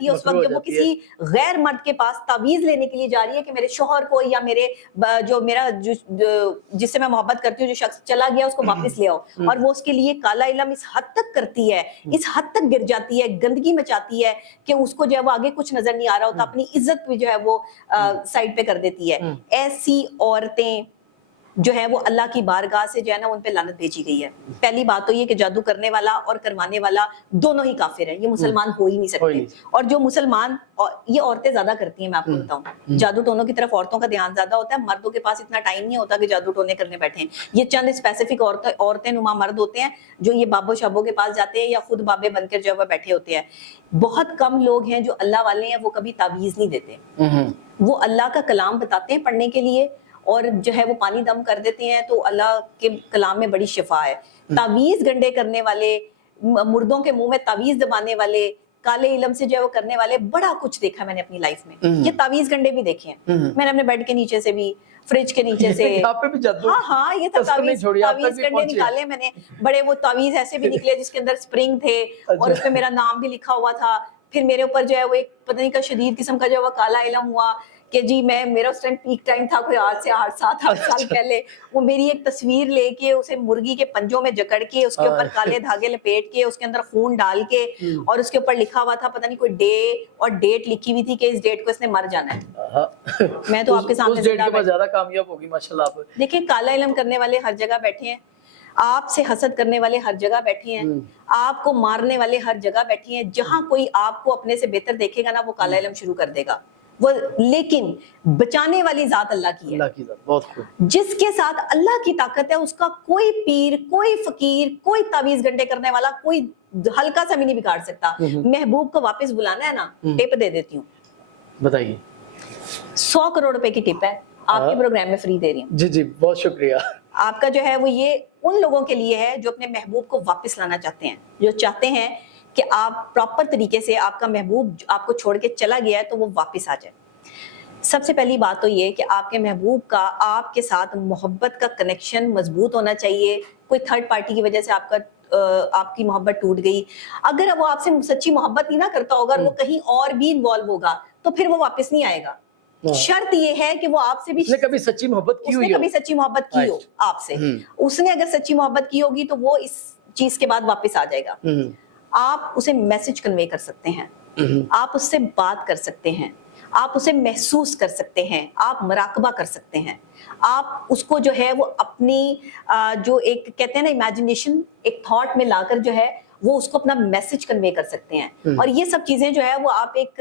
جاتی ہے اس وقت جب وہ کسی غیر مرد کے پاس تعویذ لینے کے لیے جا رہی ہے کہ میرے شوہر کو یا جس سے میں محبت کرتی ہوں جو شخص چلا گیا اس کو واپس لے آؤ، اور وہ اس کے لیے کالا علم اس حد تک کرتی ہے، اس حد تک گر جاتی ہے، گندگی مچاتی ہے کہ اس کو جو ہے وہ آگے کچھ نظر نہیں آ رہا ہوتا، اپنی عزت بھی جو ہے وہ سائڈ پہ کر دیتی ہے۔ ایسی عورتیں جو ہے وہ اللہ کی بارگاہ سے جو ہے نا ان پہ لعنت بھیجی گئی ہے۔ پہلی بات تو یہ کہ جادو کرنے والا اور کروانے والا دونوں ہی کافر ہیں، یہ مسلمان ہو ہی نہیں سکتے، اور جو مسلمان یہ عورتیں زیادہ کرتی ہیں، میں آپ کو بتاؤں جادو ٹونوں کی طرف عورتوں کا دھیان زیادہ ہوتا ہے، مردوں کے پاس اتنا ٹائم نہیں ہوتا کہ جادو ٹونے کرنے بیٹھیں۔ یہ چند اسپیسیفک عورتیں نما مرد ہوتے ہیں جو یہ بابو شابوں کے پاس جاتے ہیں یا خود بابے بن کر جو ہے بیٹھے ہوتے ہیں۔ بہت کم لوگ ہیں جو اللہ والے ہیں، وہ کبھی تعویذ نہیں دیتے، وہ اللہ کا کلام بتاتے ہیں پڑھنے کے لیے، اور جو ہے وہ پانی دم کر دیتے ہیں، تو اللہ کے کلام میں بڑی شفا ہے۔ تعویذ گنڈے کرنے والے، مردوں کے منہ میں تعویذ دبانے والے، کالے علم سے جو ہے وہ کرنے والے، بڑا کچھ دیکھا میں نے اپنی لائف میں۔ یہ تعویذ گنڈے بھی دیکھے ہیں میں نے، اپنے بیڈ کے نیچے سے بھی، فریج کے نیچے سے، ہاں یہ تھا تعویذ گنڈے نکالے میں نے، بڑے وہ تعویذ ایسے بھی نکلے جس کے اندر اسپرنگ تھے اور اس پہ میرا نام بھی لکھا ہوا تھا۔ پھر میرے اوپر جو ہے وہ ایک پتہ نہیں کا شدید قسم کا جو ہے وہ کالا علم ہوا کہ جی میرا اس ٹائم پیک ٹائم تھا، کوئی 8 سے 8 سال پہلے، وہ میری ایک تصویر لے کے اسے مرغی کے پنجوں میں جکڑ کے اس کے اوپر کالے دھاگے لپیٹ کے اس کے اندر خون ڈال کے، اور اس کے اوپر لکھا ہوا تھا پتہ نہیں کوئی ڈے اور ڈیٹ لکھی ہوئی تھی کہ اس ڈیٹ کو اس نے مر جانا ہے۔ میں تو آپ کے سامنے زیادہ کامیاب ہوگی ماشاءاللہ آپ۔ دیکھیں کالا علم کرنے والے ہر جگہ بیٹھے ہیں، آپ سے حسد کرنے والے ہر جگہ بیٹھے ہیں، آپ کو مارنے والے ہر جگہ بیٹھے ہیں۔ جہاں کوئی آپ کو اپنے سے بہتر دیکھے گا نا وہ کالا علم شروع کر دے گا وہ، لیکن بچانے والی ذات اللہ کی ہے، اللہ کی ذات بہت خوب، جس کے ساتھ اللہ کی طاقت ہے، اس کا کوئی پیر، کوئی فقیر، کوئی تعویذ گنڈے کرنے والا کوئی ہلکا سا بھی نہیں بگاڑ سکتا۔ محبوب کو واپس بلانا ہے نا، ٹپ دے دیتی ہوں، بتائیے۔ 100 کروڑ روپے کی ٹپ ہے، آپ کے پروگرام میں فری دے رہی ہوں۔ جی جی بہت شکریہ۔ آپ کا جو ہے وہ یہ ان لوگوں کے لیے ہے جو اپنے محبوب کو واپس لانا چاہتے ہیں، جو چاہتے ہیں کہ آپ پراپر طریقے سے، آپ کا محبوب آپ کو چھوڑ کے چلا گیا ہے تو وہ واپس آ جائے۔ سب سے پہلی بات تو یہ کہ آپ کے محبوب کا آپ کے ساتھ محبت کا کنیکشن مضبوط ہونا چاہیے۔ کوئی تھرڈ پارٹی کی وجہ سے آپ کی محبت ٹوٹ گئی، اگر وہ آپ سے سچی محبت نہیں نہ کرتا ہوگا اور وہ کہیں اور بھی انوالو ہوگا تو پھر وہ واپس نہیں آئے گا۔ شرط یہ ہے کہ وہ آپ سے بھی کبھی سچی محبت کی ہوئی، کبھی سچی محبت کی ہو آپ سے، اس نے اگر سچی محبت کی ہوگی تو وہ اس چیز کے بعد واپس آ جائے گا۔ آپ اسے میسج کنوے کر سکتے ہیں، آپ اس سے بات کر سکتے ہیں، آپ اسے محسوس کر سکتے ہیں، آپ مراقبہ کر سکتے ہیں، آپ اس کو جو ہے وہ اپنی جو ایک کہتے ہیں نا امیجنیشن، ایک تھاٹ میں لا کر جو ہے وہ اس کو اپنا میسج کنوے کر سکتے ہیں۔ اور یہ سب چیزیں جو ہے وہ آپ ایک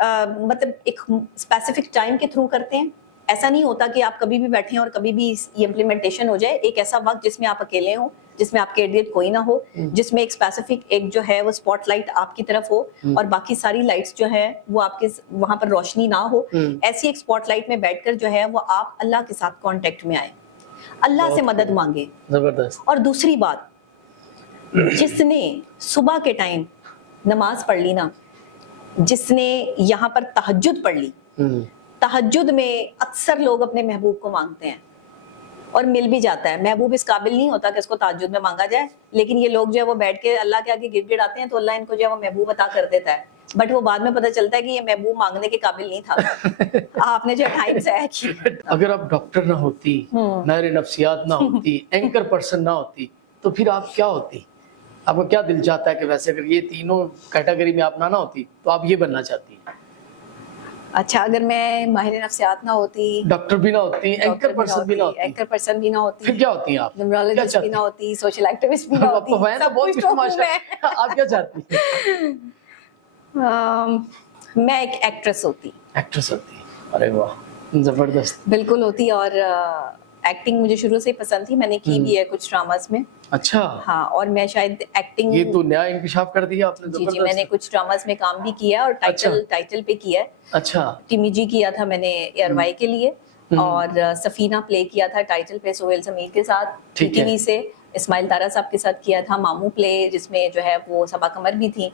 مطلب ایک اسپیسیفک ٹائم کے تھرو کرتے ہیں۔ ایسا نہیں ہوتا کہ آپ کبھی بھی بیٹھیں اور کبھی بھی یہ امپلیمنٹیشن ہو جائے۔ ایک ایسا وقت جس میں آپ اکیلے ہوں، جس میں آپ کے ارد گرد کوئی نہ ہو، جس میں ایک اسپیسیفک ایک جو ہے وہ اسپاٹ لائٹ آپ کی طرف ہو اور باقی ساری لائٹس جو ہے وہ آپ کے وہاں پر روشنی نہ ہو، ایسی ایک اسپاٹ لائٹ میں بیٹھ کر جو ہے وہ آپ اللہ کے ساتھ کانٹیکٹ میں آئیں، اللہ سے مدد مانگیں۔ زبردست۔ اور دوسری بات، جس نے صبح کے ٹائم نماز پڑھ لی نا، جس نے یہاں پر تہجد پڑھ لی، تہجد میں اکثر لوگ اپنے محبوب کو مانگتے ہیں اور مل بھی جاتا ہے۔ محبوب اس قابل نہیں ہوتا کہ اس کو تہجد میں مانگا جائے، لیکن یہ لوگ جو ہے وہ بیٹھ کے اللہ کے آگے گر گڑاتے ہیں تو اللہ ان کو جو ہے وہ محبوب عطا کر دیتا ہے، بٹ وہ بعد میں پتہ چلتا ہے کہ یہ محبوب مانگنے کے قابل نہیں تھا، آپ نے جو ٹائم ضائع کیا۔ اگر آپ ڈاکٹر نہ ہوتی، ماہر نفسیات نہ ہوتی، اینکر پرسن نہ ہوتی، تو پھر آپ کیا ہوتی؟ آپ کو کیا دل چاہتا ہے کہ ویسے اگر یہ تینوں کیٹیگری میں آپ نہ ہوتی تو آپ یہ بننا چاہتی ہیں؟ اچھا، اگر میں ماہر نفسیات نہ ہوتی، ڈاکٹر بھی نہ ہوتی، اینکر پرسن بھی نہ ہوتی، اینکر پرسن بھی نہ ہوتی، پھر کیا ہوتی ہیں آپ؟ نیورولوجسٹ بھی نہ ہوتی، سوشل ایکٹیوسٹ بھی نہ ہوتی، سب کچھ تو ہوں میں۔ آپ کیا چاہتی ہیں؟ میں ایک ایکٹریس ہوتی۔ ایکٹریس ہوتی، ارے واہ زبردست، بالکل ہوتی، اور ایکٹنگ مجھے شروع سے ہی پسند تھی، میں نے کی بھی ہے کچھ ڈراماز میں۔ اچھا، ہاں، اور میں شاید ایکٹنگ، یہ تو نیا انکشاف کر دیا آپ نے۔ جی میں نے کچھ ڈراماز میں کام بھی کیا اور ٹائٹل پہ کیا ہے۔ اچھا، ٹیمی جی کیا تھا میں نے ایئر وائی کے لیے، اور سفینہ پلے کیا تھا ٹائٹل پہ سہیل سمیر کے ساتھ ٹی وی سے، اسماعیل تارا صاحب کے ساتھ کیا تھا ماموں پلے، جس میں جو ہے وہ صبا قمر بھی تھی،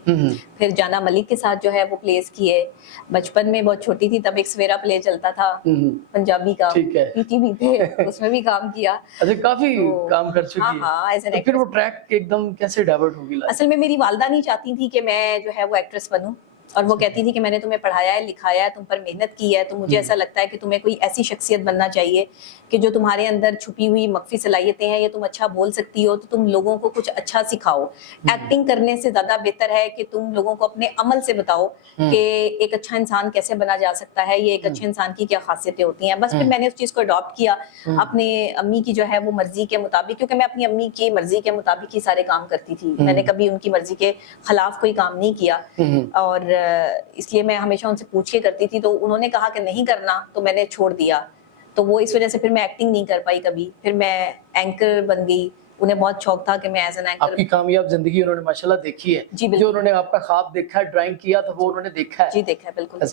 پھر جانا ملک کے ساتھ جو ہے وہ پلیز کیے۔ بچپن میں بہت چھوٹی تھی تب ایک سویرا پلے چلتا تھا پنجابی کا، پی ٹی وی پہ، اس میں بھی کام کیا۔ اچھا، کافی کام کر چکی ہیں۔ ہاں، ایز این ایکٹر۔ پھر وہ ٹریک ایک دم کیسے ڈائیورٹ ہوگی؟ اصل میں میری والدہ نہیں چاہتی تھی کہ میں جو ہے وہ ایکٹریس بنوں، اور وہ کہتی تھی کہ میں نے تمہیں پڑھایا ہے لکھایا ہے تم پر محنت کی ہے تو مجھے ایسا لگتا ہے کہ تمہیں کوئی ایسی شخصیت بننا چاہیے کہ جو تمہارے اندر چھپی ہوئی مخفی صلاحیتیں ہیں یا تم اچھا بول سکتی ہو تو تم لوگوں کو کچھ اچھا سکھاؤ. ایکٹنگ کرنے سے زیادہ بہتر ہے کہ تم لوگوں کو اپنے عمل سے بتاؤ کہ ایک اچھا انسان کیسے بنا جا سکتا ہے, یہ ایک اچھے انسان کی کیا خاصیتیں ہوتی ہیں. بس پھر میں نے اس چیز کو اڈاپٹ کیا اپنے امی کی جو ہے وہ مرضی کے مطابق, کیونکہ میں اپنی امی کی مرضی کے مطابق ہی سارے کام کرتی تھی, میں نے کبھی ان کی مرضی کے خلاف کوئی کام نہیں کیا. اور اس لیے میں ہمیشہ ان سے پوچھ کے کرتی تھی, تو انہوں نے کہا کہ نہیں کرنا تو میں نے چھوڑ دیا. تو وہ اس وجہ سے پھر میں ایکٹنگ نہیں کر پائی کبھی. پھر میں اینکر بن گئی, انہیں بہت شوق تھا کہ میں ایز این اینکر. آپ کی کامیاب زندگی انہوں نے ماشاءاللہ دیکھی ہے, جی بالکل. جو انہوں نے آپ کا خواب دیکھا ہے, ڈرائنگ کیا تھا وہ انہوں نے دیکھا ہے. جی دیکھا ہے بالکل.